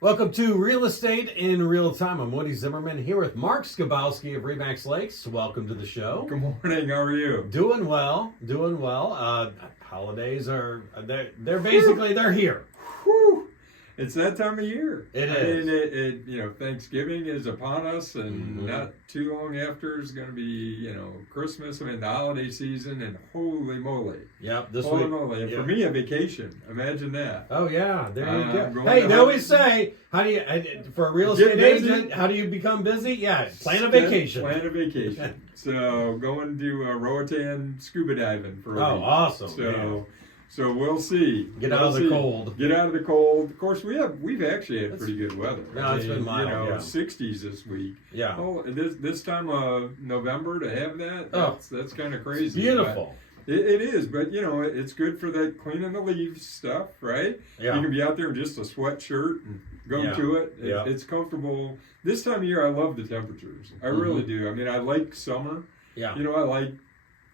Welcome to Real Estate in Real Time. I'm Woody Zimmerman here with Mark Skabowski of Remax Lakes. Welcome to the show. Good morning. How are you? Doing well. Holidays are they're here. Whew. It's that time of year. It is. Thanksgiving is upon us, and not too long after is going to be, Christmas. I mean, the holiday season, and holy moly. Yep. This holy week. moly. And Yep. for me, a vacation. Imagine that. Oh yeah, there you go. going Hey, to they Hol- always say, how do you for a real Get estate busy. agent? How do you become busy? Yeah, plan a vacation. Plan a vacation. So going to Roatan scuba diving for a Oh, week. awesome. So we'll see. Get out of the cold. Get out of the cold. Of course, we've actually had pretty good weather. No, it's been mild, yeah. 60s this week. Yeah. Oh, this time of November to have that, that's kind of crazy. It's beautiful. But it is, but it's good for that cleaning the leaves stuff, right? Yeah. You can be out there in just a sweatshirt and go to it. It's comfortable. This time of year, I love the temperatures. I really do. I mean, I like summer. Yeah. I like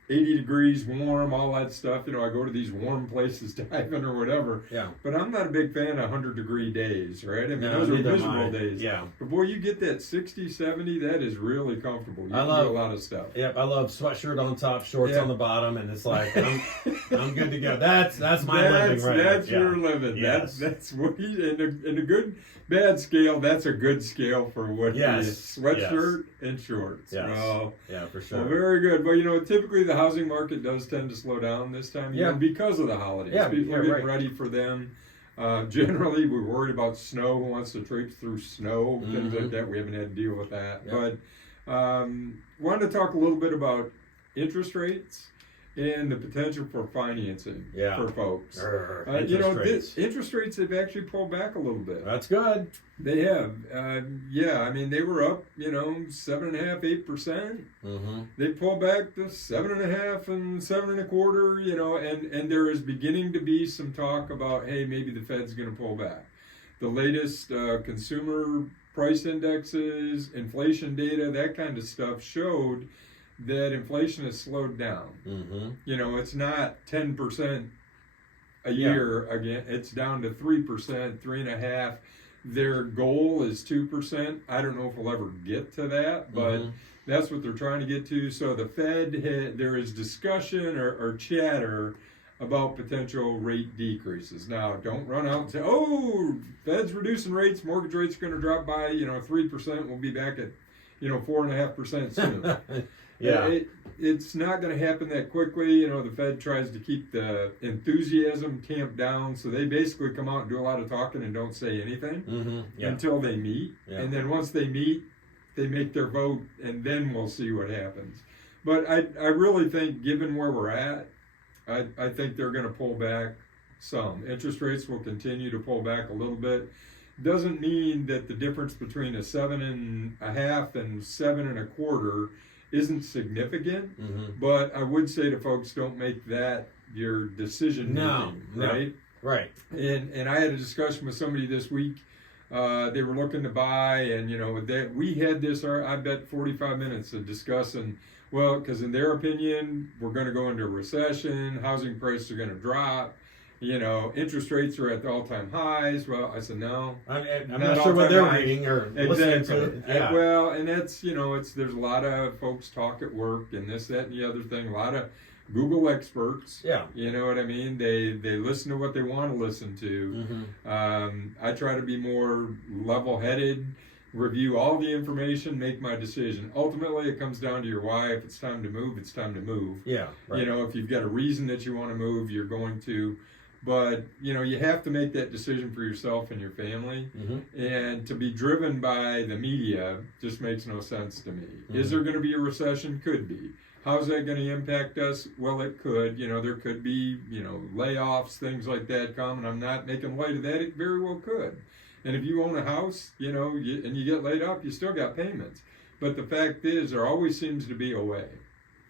80 degrees, warm, all that stuff. I go to these warm places diving or whatever. Yeah. But I'm not a big fan of 100-degree days, right? I mean, No, those are neither am I. miserable days. Yeah. But boy, you get that 60, 70, that is really comfortable. You can do a lot of stuff. Yep, I love sweatshirt on top, shorts Yeah. on the bottom, and it's like I'm good to go. That's my living right That's now. your living. Yes. That's what in a good bad scale. That's a good scale for what Yes. is sweatshirt and shorts. Yes. Well, Yeah, for sure. well, very good. Well, typically the housing market does tend to slow down this time of year because of the holidays. Yeah, People are getting right. ready for them. Generally, we're worried about snow. Who wants to traipse through snow? Things like that. We haven't had to deal with that. Yeah. But wanted to talk a little bit about interest rates and the potential for financing for folks. Interest rates have actually pulled back a little bit. That's good. They have. I mean, they were up, 7.5%, 8%. Mm-hmm. They pulled back to 7.5% and 7.25%, and there is beginning to be some talk about, hey, maybe the Fed's going to pull back. The latest consumer price indexes, inflation data, that kind of stuff showed that inflation has slowed down. Mm-hmm. It's not 10% a year again. It's down to 3%, 3.5%. Their goal is 2%. I don't know if we'll ever get to that, but that's what they're trying to get to. So the Fed, there is discussion or chatter about potential rate decreases. Now, don't run out and say, "Oh, Fed's reducing rates. Mortgage rates are going to drop by 3%. We'll be back at 4.5% soon." Yeah. It's not going to happen that quickly. The Fed tries to keep the enthusiasm tamped down, so they basically come out and do a lot of talking and don't say anything until they meet. Yeah. And then once they meet, they make their vote, and then we'll see what happens. But I really think, given where we're at, I think they're going to pull back some. Interest rates will continue to pull back a little bit. Doesn't mean that the difference between a 7.5 and 7.25 isn't significant, but I would say to folks, don't make that your decision making, right? Right. And I had a discussion with somebody this week. They were looking to buy, and we had this. I bet 45 minutes of discussing. Well, because in their opinion, we're going to go into a recession. Housing prices are going to drop. Interest rates are at the all-time highs. Well, I said no. I'm not sure what they're highs. reading or listening to. Yeah. Well, and that's there's a lot of folks talk at work and this, that, and the other thing. A lot of Google experts. Yeah. You know what I mean? They listen to what they want to listen to. I try to be more level-headed, review all the information, make my decision. Ultimately, it comes down to your why. If it's time to move, it's time to move. Yeah. Right. If you've got a reason that you want to move, you're going to. But, you have to make that decision for yourself and your family. And to be driven by the media just makes no sense to me. Is there going to be a recession? Could be. How's that going to impact us? Well, it could. There could be, layoffs, things like that come. And I'm not making light of that. It very well could. And if you own a house, and you get laid off, you still got payments. But the fact is, there always seems to be a way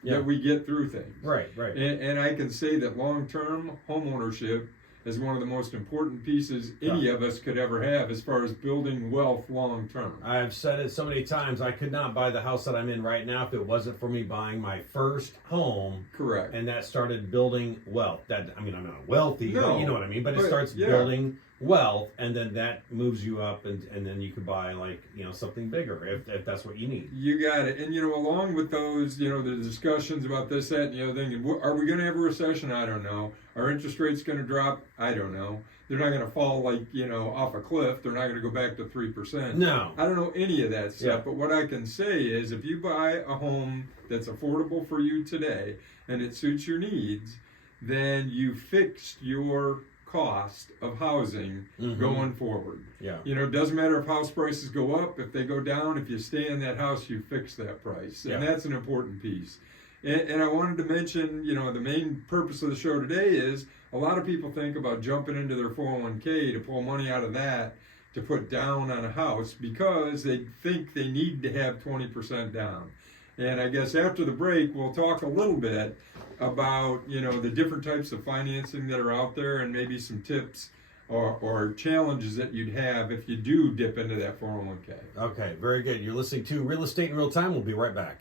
that we get through things. Right. And I can say that long-term home ownership is one of the most important pieces any of us could ever have as far as building wealth long-term. I've said it so many times, I could not buy the house that I'm in right now if it wasn't for me buying my first home. Correct. And that started building wealth. I'm not wealthy, No, but you know what I mean. But it starts yeah. building wealth, and then that moves you up, and then you could buy like something bigger if that's what you need. You got it. And along with those, the discussions about this, that, and the other thing, and are we going to have a recession? I don't know. Are interest rates going to drop? I don't know. They're not going to fall like off a cliff. They're not going to go back to 3%. No, I don't know any of that stuff. Yeah. But what I can say is, if you buy a home that's affordable for you today and it suits your needs, then you fixed your cost of housing going forward. Yeah. It doesn't matter if house prices go up, if they go down, if you stay in that house, you fix that price. And that's an important piece. And I wanted to mention, the main purpose of the show today is a lot of people think about jumping into their 401k to pull money out of that to put down on a house because they think they need to have 20% down. And I guess after the break, we'll talk a little bit about, the different types of financing that are out there and maybe some tips or challenges that you'd have if you do dip into that 401k. Okay, very good. You're listening to Real Estate in Real Time. We'll be right back.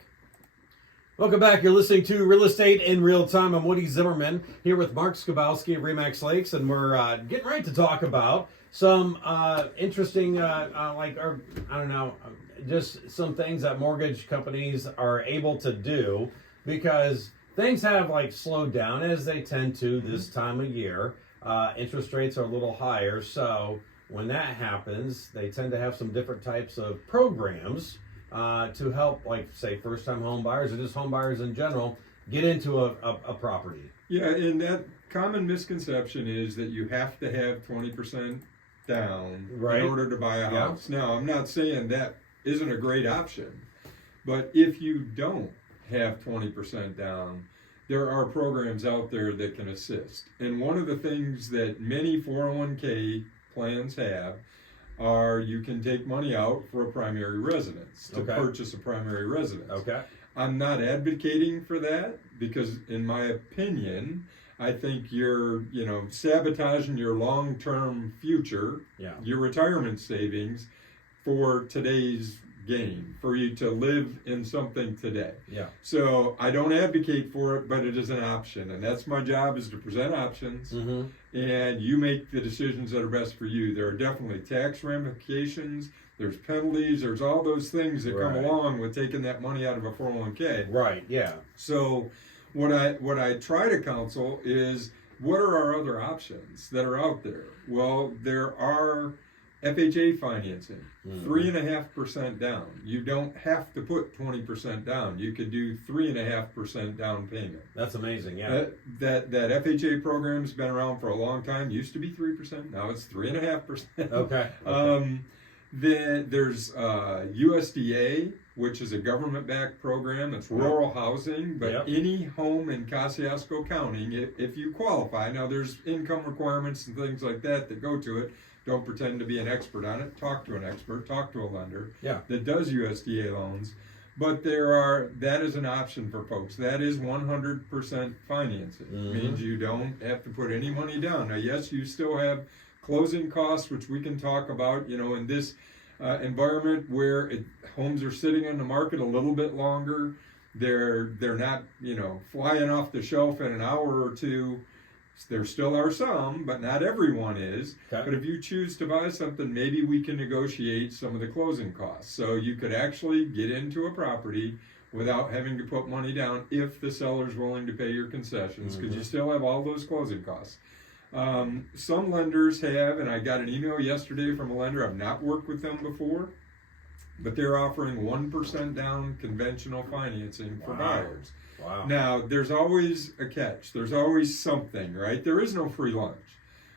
Welcome back. You're listening to Real Estate in Real Time. I'm Woody Zimmerman here with Mark Skabowski of Remax Lakes, and we're getting ready to talk about some interesting, just some things that mortgage companies are able to do because things have slowed down as they tend to this time of year. Interest rates are a little higher, so when that happens, they tend to have some different types of programs to help, say, first-time home buyers or just home buyers in general get into a property. Yeah, and that common misconception is that you have to have 20% down in order to buy a house. Now, I'm not saying that isn't a great option, but if you don't have 20% down, there are programs out there that can assist. And one of the things that many 401k plans have are you can take money out for a primary residence to purchase a primary residence. Okay. I'm not advocating for that because, in my opinion, I think you're, sabotaging your long-term future, your retirement savings for today's game, for you to live in something today. Yeah. So I don't advocate for it, but it is an option, and that's my job, is to present options, and you make the decisions that are best for you. There are definitely tax ramifications, there's penalties, there's all those things that come along with taking that money out of a 401k. Right, yeah. So what I try to counsel is, what are our other options that are out there? Well, there are FHA financing, 3.5% down. You don't have to put 20% down. You could do 3.5% down payment. That's amazing, yeah. That FHA program's been around for a long time. Used to be 3%. Now it's 3.5%. Okay. Then there's USDA, which is a government-backed program. It's rural housing, but any home in Kosciuszko County, if you qualify. Now there's income requirements and things like that go to it. Don't pretend to be an expert on it. Talk to an expert. Talk to a lender that does USDA loans. But that is an option for folks. That is 100% financing. Means you don't have to put any money down. Now, yes, you still have closing costs, which we can talk about, in this environment where homes are sitting on the market a little bit longer. They're not, flying off the shelf in an hour or two. There still are some, but not everyone is. Okay. But if you choose to buy something, maybe we can negotiate some of the closing costs. So you could actually get into a property without having to put money down if the seller's willing to pay your concessions, because you still have all those closing costs. Some lenders have, and I got an email yesterday from a lender, I've not worked with them before, but they're offering 1% down conventional financing for buyers. Wow. Now, there's always a catch. There's always something, right? There is no free lunch.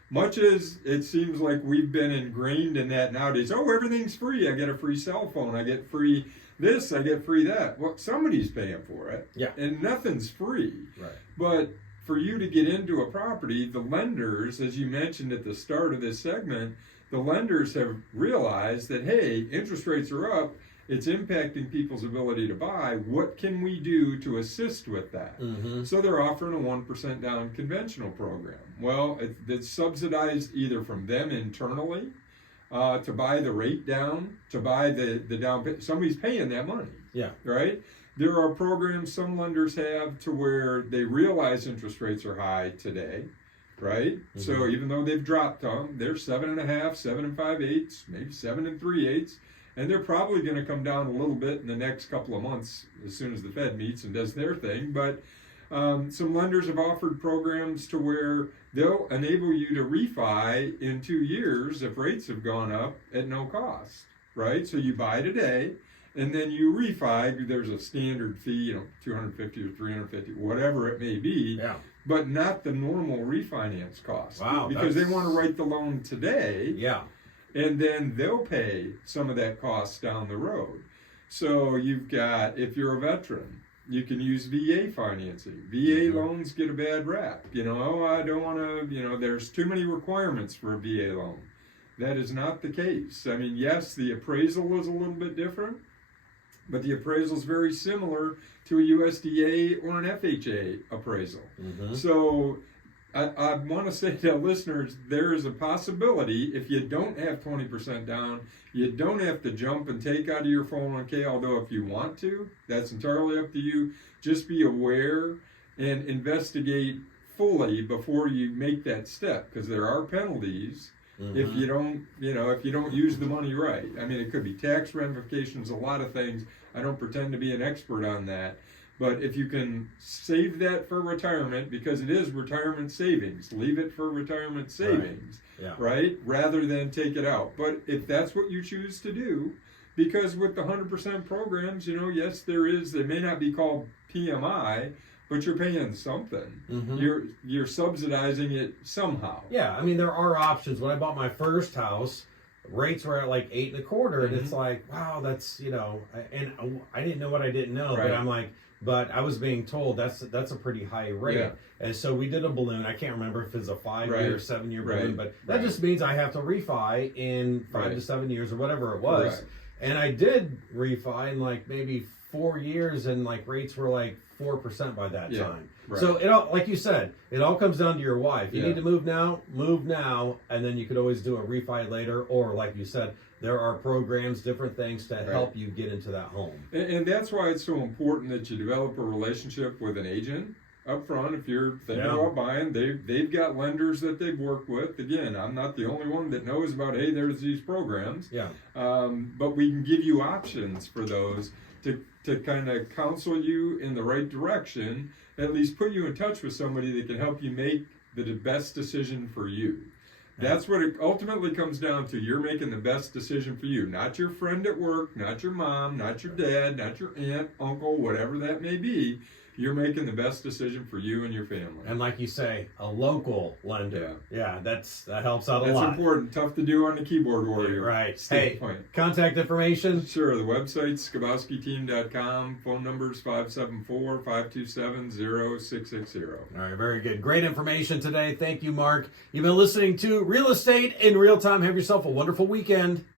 Much as it seems like we've been ingrained in that nowadays, everything's free. I get a free cell phone. I get free this. I get free that. Well, somebody's paying for it. Yeah. And nothing's free. Right. But for you to get into a property, the lenders, as you mentioned at the start of this segment, the lenders have realized that, hey, interest rates are up. It's impacting people's ability to buy. What can we do to assist with that? So they're offering a 1% down conventional program. Well, it's subsidized either from them internally to buy the rate down, to buy the down payment. Somebody's paying that money. Yeah. Right? There are programs some lenders have to where they realize interest rates are high today. right? So even though they've dropped them, they're 7.5, 7 5/8, maybe 7 3/8, and they're probably going to come down a little bit in the next couple of months as soon as the Fed meets and does their thing. But some lenders have offered programs to where they'll enable you to refi in 2 years if rates have gone up at no cost, right? So you buy today, and then you refi. There's a standard fee, $250 or $350, whatever it may be, Yeah. but not the normal refinance cost. Wow, because they that's- want to write the loan today, Yeah. and then they'll pay some of that cost down the road. So you've got, if you're a veteran, you can use VA financing. VA loans get a bad rap. I don't want to, there's too many requirements for a VA loan. That is not the case. I mean, yes, the appraisal is a little bit different, but the appraisal is very similar to a USDA or an FHA appraisal. So I want to say to listeners, there is a possibility if you don't have 20% down, you don't have to jump and take out of your 401k, although if you want to, that's entirely up to you. Just be aware and investigate fully before you make that step, because there are penalties if you don't, if you don't use the money right. I mean, it could be tax ramifications, a lot of things. I don't pretend to be an expert on that. But if you can save that for retirement, because it is retirement savings, leave it for retirement savings, right? Rather than take it out. But if that's what you choose to do, because with the 100% programs, yes, they may not be called PMI, but you're paying something. You're subsidizing it somehow. Yeah, I mean, there are options. When I bought my first house, rates were at like 8.25%, and it's like, wow, that's, and I didn't know what I didn't know, but I'm like, but I was being told that's a pretty high rate. And so we did a balloon. I can't remember if it's a 5-year or 7-year balloon, but that just means I have to refi in 5 to 7 years or whatever it was. And I did refi in like maybe 4 years, and like rates were like 4% by that time. So it all, like you said, it all comes down to your wife. You need to move now, and then you could always do a refi later, or like you said, there are programs, different things to help you get into that home. And that's why it's so important that you develop a relationship with an agent up front. If you're thinking about buying, they've got lenders that they've worked with. Again, I'm not the only one that knows about, hey, there's these programs. But we can give you options for those to kind of counsel you in the right direction, at least put you in touch with somebody that can help you make the best decision for you. That's what it ultimately comes down to. You're making the best decision for you, not your friend at work, not your mom, not your dad, not your aunt, uncle, whatever that may be. You're making the best decision for you and your family. And like you say, a local lender. Yeah, that helps out a lot. That's important. Tough to do on the keyboard warrior. Right. Standpoint. Hey, contact information? Sure. The website, skabowskiteam.com. Phone numbers 574-527-0660. All right, very good. Great information today. Thank you, Mark. You've been listening to Real Estate in Real Time. Have yourself a wonderful weekend.